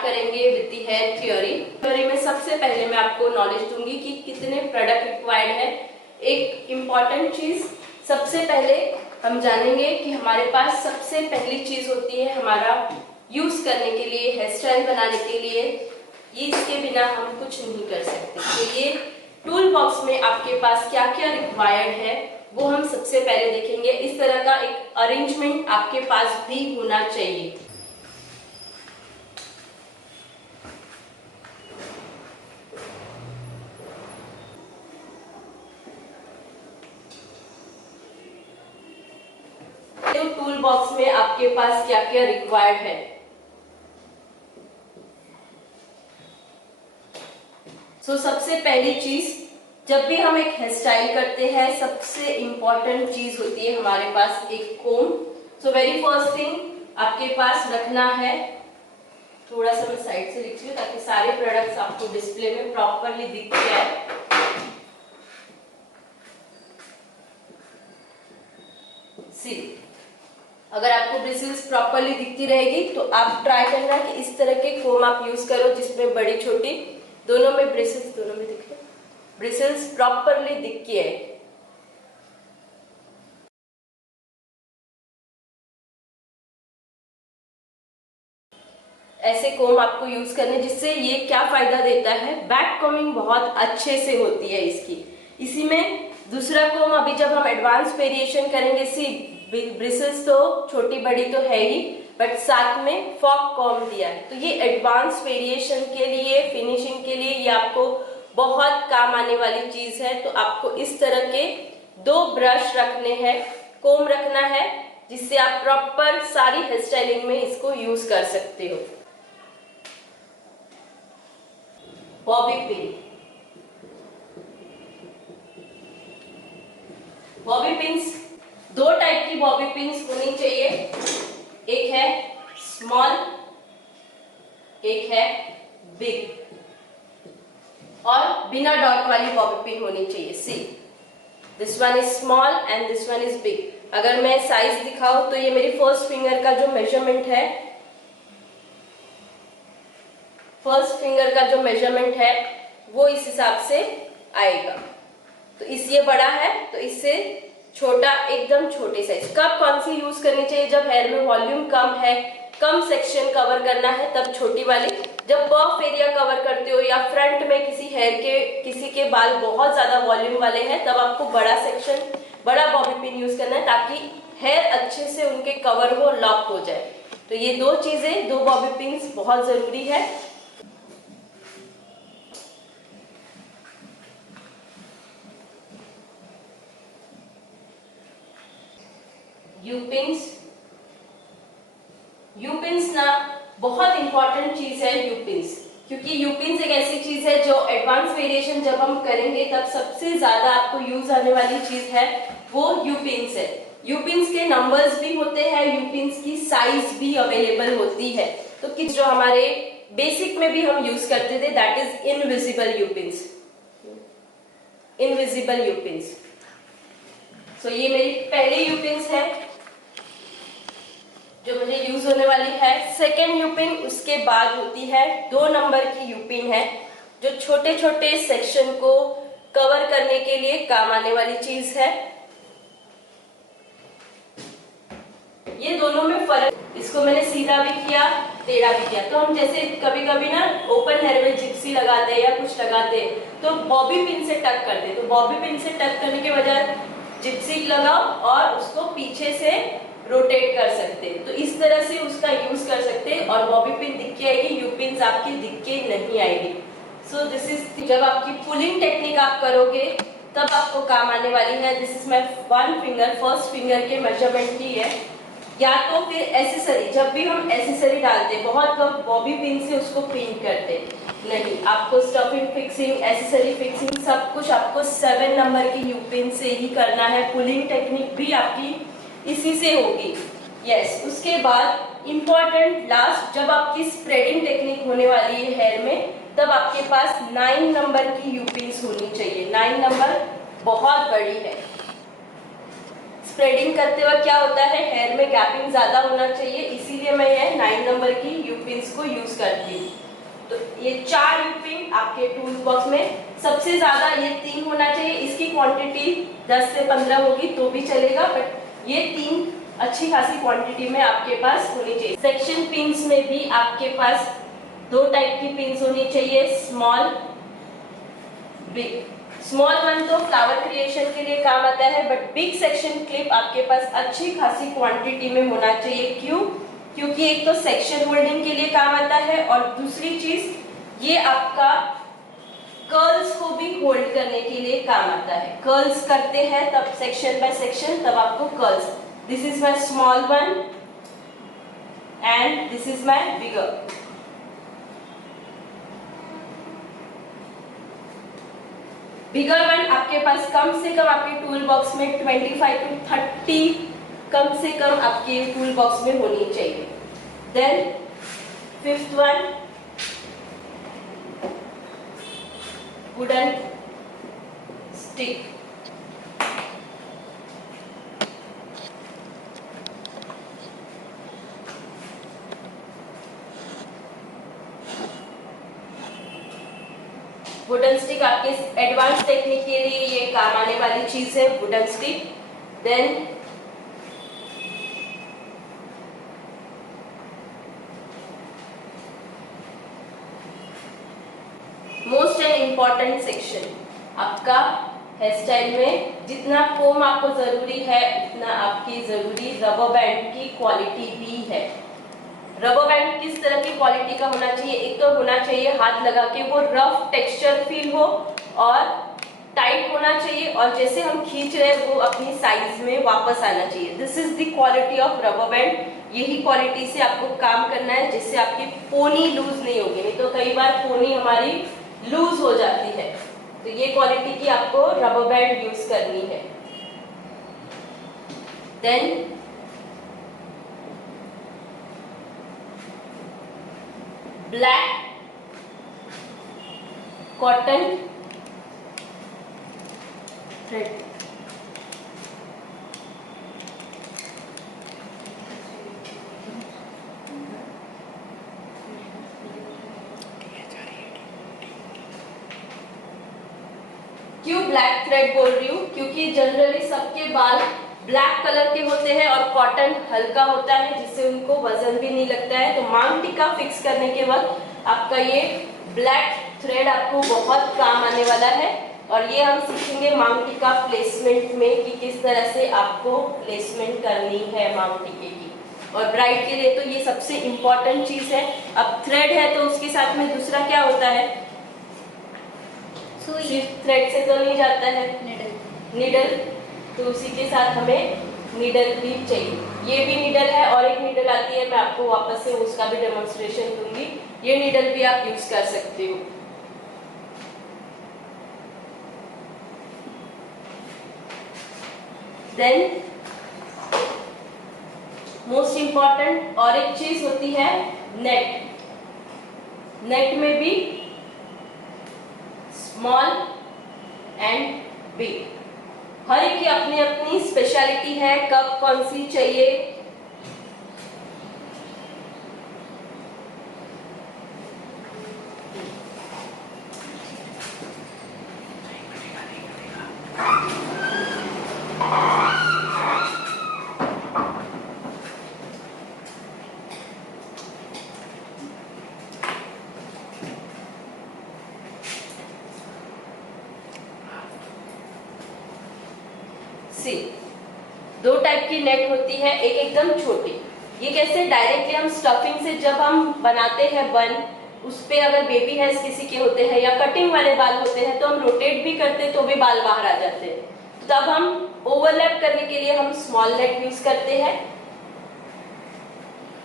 Start करेंगे with the hair theory. Theory में सबसे पहले मैं आपको नॉलेज दूंगी कि कितने प्रोडक्ट रिक्वायर्ड है। एक इम्पॉर्टेंट चीज सबसे पहले हम जानेंगे कि हमारे पास सबसे पहली चीज होती है हमारा यूज करने के लिए, हेयर स्टाइल बनाने के लिए। ये इसके बिना हम कुछ नहीं कर सकते। तो ये टूल बॉक्स में आपके पास क्या क्या रिक्वायर्ड है वो हम सबसे पहले देखेंगे। इस तरह का एक अरेंजमेंट आपके पास भी होना चाहिए। तो टूल बॉक्स में आपके पास क्या क्या रिक्वायर्ड है। सबसे पहली चीज, जब भी हम एक हेयर स्टाइल करते हैं सबसे इंपॉर्टेंट चीज होती है हमारे पास एक कोम। वेरी फर्स्ट थिंग आपके पास रखना है, थोड़ा सा मैं साइड से लिख लूं ताकि सारे प्रोडक्ट्स आपको डिस्प्ले में प्रॉपरली दिख जाए। अगर आपको ब्रिसल्स प्रॉपरली दिखती रहेगी तो आप ट्राई करना कि इस तरह के कोम आप यूज करो जिसमें बड़ी छोटी दोनों में ब्रिसल्स, दोनों में दिखे, ब्रिसल्स प्रॉपरली दिख के है। ऐसे कोम आपको यूज करने, जिससे ये क्या फायदा देता है, बैक कोमिंग बहुत अच्छे से होती है इसकी। इसी में दूसरा कोम, अभी जब हम एडवांस वेरिएशन करेंगे, ब्रिसल्स तो छोटी बड़ी तो है ही, बट साथ में फॉक कॉम दिया है। तो ये एडवांस वेरिएशन के लिए, फिनिशिंग के लिए ये आपको बहुत काम आने वाली चीज है। तो आपको इस तरह के 2 ब्रश रखने हैं, कोम रखना है, जिससे आप प्रॉपर सारी हेयर स्टाइलिंग में इसको यूज कर सकते हो। Bobby pin, Bobby pins 2 type की बॉबी पिन्स होनी चाहिए। एक है स्मॉल, एक है बिग, और बिना डॉट वाली बॉबी पिन होनी चाहिए। See, this one is small and this one is big. अगर मैं साइज दिखाऊं तो ये मेरी फर्स्ट फिंगर का जो मेजरमेंट है, वो इस हिसाब से आएगा। तो ये बड़ा है तो इससे छोटा, एकदम छोटे साइज। कब कौन सी यूज करनी चाहिए? जब हेयर में वॉल्यूम कम है, कम सेक्शन कवर करना है, तब छोटी वाली। जब पफ एरिया कवर करते हो या फ्रंट में किसी के बाल बहुत ज्यादा वॉल्यूम वाले हैं, तब आपको बड़ा सेक्शन, बड़ा बॉबी पिन यूज करना है, ताकि हेयर अच्छे से उनके कवर हो, लॉक हो जाए। तो ये 2 चीजें, 2 बॉबी पिन्स बहुत जरूरी है। यू पिन्स ना बहुत इंपॉर्टेंट चीज है यू पिन्स, क्योंकि यू पिन्स एक ऐसी चीज है जो एडवांस वेरिएशन जब हम करेंगे तब सबसे ज्यादा आपको यूज आने वाली चीज है, वो यू पिन्स है। यू पिन्स के नंबर्स भी होते हैं, यू पिन्स की साइज भी अवेलेबल होती है। तो किस जो हमारे बेसिक में भी हम यूज करते थे, that is invisible you pins, invisible you pins. ये मेरी पहली यू पिन्स है जो मुझे यूज होने वाली है। सेकेंड यू पिन उसके बाद होती है 2 नंबर की यू पिन है, जो छोटे छोटे सेक्शन को कवर करने के लिए काम आने वाली चीज है। ये दोनों में फर्क, इसको मैंने सीधा भी किया, टेढ़ा भी किया। तो हम जैसे कभी कभी ना ओपन हेयर में जिप्सी लगाते हैं या कुछ लगाते हैं तो बॉबी पिन से टक करते हैं। तो बॉबी पिन से टक करने के बजाय जिप्सी लगाओ और उसको पीछे से रोटेट कर सकते हैं। तो इस तरह से उसका यूज कर सकते हैं और बॉबी पिन दिख के आएगी, यू पिन्स आपकी दिख के नहीं आएगी। दिस इज, जब आपकी पुलिंग टेक्निक आप करोगे तब आपको काम आने वाली है। This is my 1 finger, first finger के मेजरमेंट की है। या तो फिर एसेसरी, जब भी हम एसेसरी डालते हैं, बहुत लोग बॉबी पिन से उसको पिन करते नहीं, आपको स्टफिंग फिक्सिंग, एसेसरी फिक्सिंग सब कुछ आपको 7 नंबर की यू पिन से ही करना है। पुलिंग टेक्निक भी आपकी इसी से होगी। यस, उसके बाद इंपॉर्टेंट लास्ट, जब आपकी स्प्रेडिंग टेक्निक होने वाली है हेयर में, तब आपके पास 9 नंबर की यू पिन्स होनी चाहिए। 9 नंबर बहुत बड़ी है। स्प्रेडिंग करते वक्त क्या होता है, हेयर में गैपिंग ज्यादा होना चाहिए, इसीलिए मैं ये 9 नंबर की यू पिन्स को यूज करती हूँ। तो ये 4 यू पिन आपके टूल बॉक्स में, सबसे ज्यादा ये 3 होना चाहिए। इसकी क्वांटिटी 10 से 15 होगी तो भी चलेगा, बट ये 3 अच्छी खासी क्वांटिटी में आपके पास होनी चाहिए। सेक्शन पिन्स में भी आपके पास 2 टाइप की पिन्स होनी चाहिए, स्मॉल, बिग। स्मॉल वन तो फ्लावर क्रिएशन के लिए काम आता है, बट बिग सेक्शन क्लिप आपके पास अच्छी खासी क्वांटिटी में होना चाहिए। क्यों? क्योंकि एक तो सेक्शन होल्डिंग के लिए काम आता है, और दूसरी चीज ये आपका कर्ल्स को भी होल्ड करने के लिए काम आता है। कर्ल्स करते हैं तब सेक्शन बाय सेक्शन, तब आपको curls. This is my small one and this is my bigger. Bigger one आपके पास कम से कम आपके टूल बॉक्स में 25 to 30 कम से कम आपके टूल बॉक्स में होनी चाहिए। Then fifth one, wooden stick. Wooden stick आपके एडवांस टेक्निक के लिए ये काम आने वाली चीज है, wooden stick. Then most and important section आपका हेयर स्टाइल में, जितना कोम आपको जरूरी है उतना आपकी जरूरी रबर बैंड की क्वालिटी भी है। रबर बैंड किस तरह की क्वालिटी का होना चाहिए? एक तो होना चाहिए हाथ लगा के वो रफ टेक्सचर फील हो और टाइट होना चाहिए, और जैसे हम खींच रहे हैं वो अपनी साइज में वापस आना चाहिए। This is the quality of rubber band. यही क्वालिटी से आपको काम करना है, जिससे आपकी पोनी लूज नहीं होगी। नहीं तो कई बार पोनी हमारी लूज हो जाती है, तो ये क्वालिटी की आपको रबर बैंड यूज करनी है। Then black cotton thread. क्यों ब्लैक थ्रेड बोल रही हूँ? क्योंकि जनरली सबके बाल ब्लैक कलर के होते हैं और कॉटन हल्का होता है, जिससे उनको वजन भी नहीं लगता है। तो मांग टीका फिक्स करने के वक्त आपका ये ब्लैक थ्रेड आपको बहुत काम आने वाला है, और ये हम सीखेंगे मांग टीका प्लेसमेंट में कि किस तरह से आपको प्लेसमेंट करनी है मांग टीके की। और ब्राइड के लिए तो ये सबसे इम्पोर्टेंट चीज है। अब थ्रेड है तो उसके साथ में दूसरा क्या होता है? सिर्फ थ्रेड से तो नहीं जाता है, निडल। तो उसी के साथ हमें नीडल भी चाहिए। ये भी नीडल है, और एक नीडल आती है, मैं आपको वापस से उसका भी डेमोन्स्ट्रेशन दूंगी। ये नीडल भी आप यूज कर सकते हो। देन मोस्ट इंपॉर्टेंट और एक चीज होती है नेट। नेट में भी स्मॉल एंड बिग, हर एक की अपनी अपनी स्पेशलिटी है, कब कौन सी चाहिए। सी, 2 टाइप की नेट होती है, एक एकदम छोटी। ये कैसे? डायरेक्टली हम स्टफिंग से जब हम बनाते हैं बन, उस पे अगर बेबी हेयर्स किसी के होते हैं या कटिंग वाले बाल होते हैं तो हम रोटेट भी करते हैं तो भी बाल बाहर आ जाते हैं। तब हम ओवरलैप करने के लिए हम स्मॉल नेट यूज करते हैं।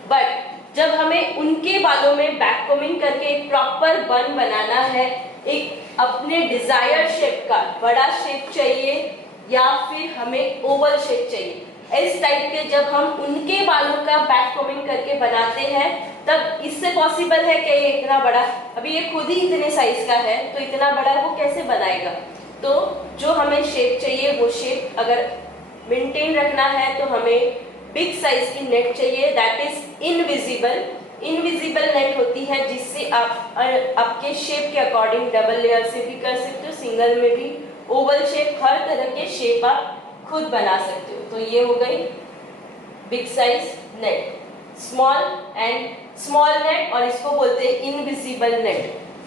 बट जब हमें उनके बालों में बैक कोमिंग करके एक प्रॉपर बन बनाना है, एक अपने डिजायर शेप का बड़ा शेप चाहिए या फिर हमें ओवल शेप चाहिए, इस टाइप के जब हम उनके बालों का बैक कोमिंग करके बनाते हैं तब इससे पॉसिबल है कि ये इतना बड़ा, अभी ये खुद ही इतने साइज का है तो इतना बड़ा वो कैसे बनाएगा। तो जो हमें शेप चाहिए वो शेप अगर मेंटेन रखना है तो हमें बिग साइज की नेट चाहिए, that is invisible. Invisible net होती है जिससे आप आपके शेप के अकॉर्डिंग डबल लेयर से भी कर सकते हो, सिंगल में भी, ओवल शेप, हर तरह के शेप आप खुद बना सकते हो। तो ये हो गई big size net, small net, और इसको बोलते हैं इनविजिबल नेट।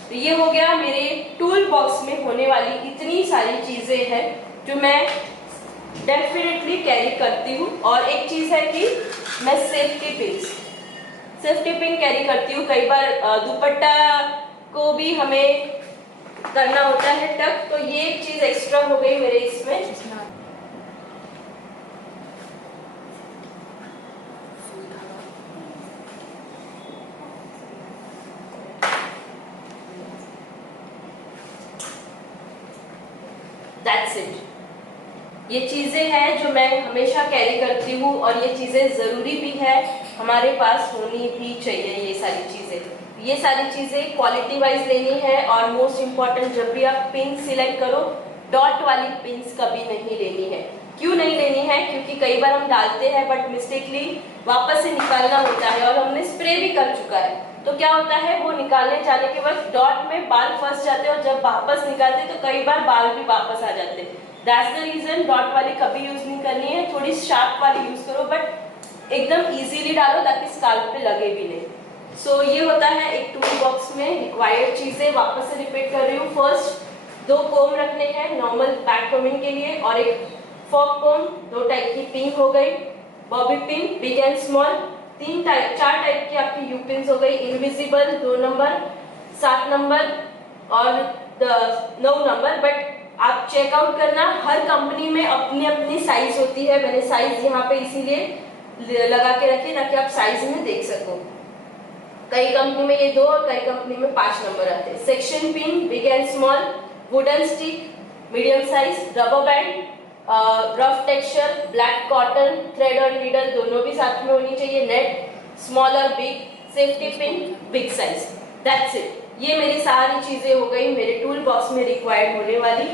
तो ये हो गया मेरे टूल बॉक्स में होने वाली इतनी सारी चीजें हैं जो मैं डेफिनेटली कैरी करती हूँ। और एक चीज है कि मैं सेफ्टी पिन कैरी करती हूँ। कई बार दुपट्टा को भी हमें करना होता है टक, तो ये एक चीज एक्स्ट्रा हो गई मेरे इसमें। That's it. ये चीजें हैं जो मैं हमेशा कैरी करती हूँ और ये चीजें जरूरी भी है, हमारे पास होनी भी चाहिए ये सारी चीजें। ये सारी चीजें क्वालिटी वाइज लेनी है, और मोस्ट इम्पॉर्टेंट जब भी आप पिन सिलेक्ट करो, डॉट वाली पिन्स कभी नहीं लेनी है। क्यों नहीं लेनी है? क्योंकि कई बार हम डालते हैं बट मिस्टेकली वापस से निकालना होता है, और हमने स्प्रे भी कर चुका है, तो क्या होता है वो निकालने जाने के बाद डॉट में बाल फंस जाते हैं, और जब वापस निकालते तो कई बार बाल भी वापस आ जाते हैं। दैट्स द रीजन डॉट वाली कभी यूज नहीं करनी है, थोड़ी शार्प वाली यूज करो, बट एकदम इजीली डालो ताकि स्काल्प पे लगे भी नहीं। सो ये होता है एक टूल बॉक्स में रिक्वायर्ड चीजें। वापस से रिपीट कर रही हूँ, फर्स्ट 2 कोम रखने हैं नॉर्मल बैक कोमिंग के लिए, और एक फॉक कोम, 2 टाइप की पिन हो गई, bobby pin big and small, 4 type की आपकी यू पिन हो गई, इनविजिबल 2 नंबर, 7 नंबर और 9 नंबर। बट आप चेकआउट करना, हर कंपनी में अपनी अपनी साइज होती है। मैंने साइज यहाँ पे इसीलिए लगा के रखी ताकि आप साइज में देख सको। कई कंपनी में ये 2 और कई कंपनी में 5 नंबर आते हैं। Section pin big and small, wooden stick medium size, rubber band, rough texture, black cotton, thread और नीडल दोनों भी साथ में होनी चाहिए, नेट स्मॉल और big, safety pin big size. That's it. ये मेरी सारी चीजें हो गई मेरे टूल बॉक्स में रिक्वायर्ड होने वाली।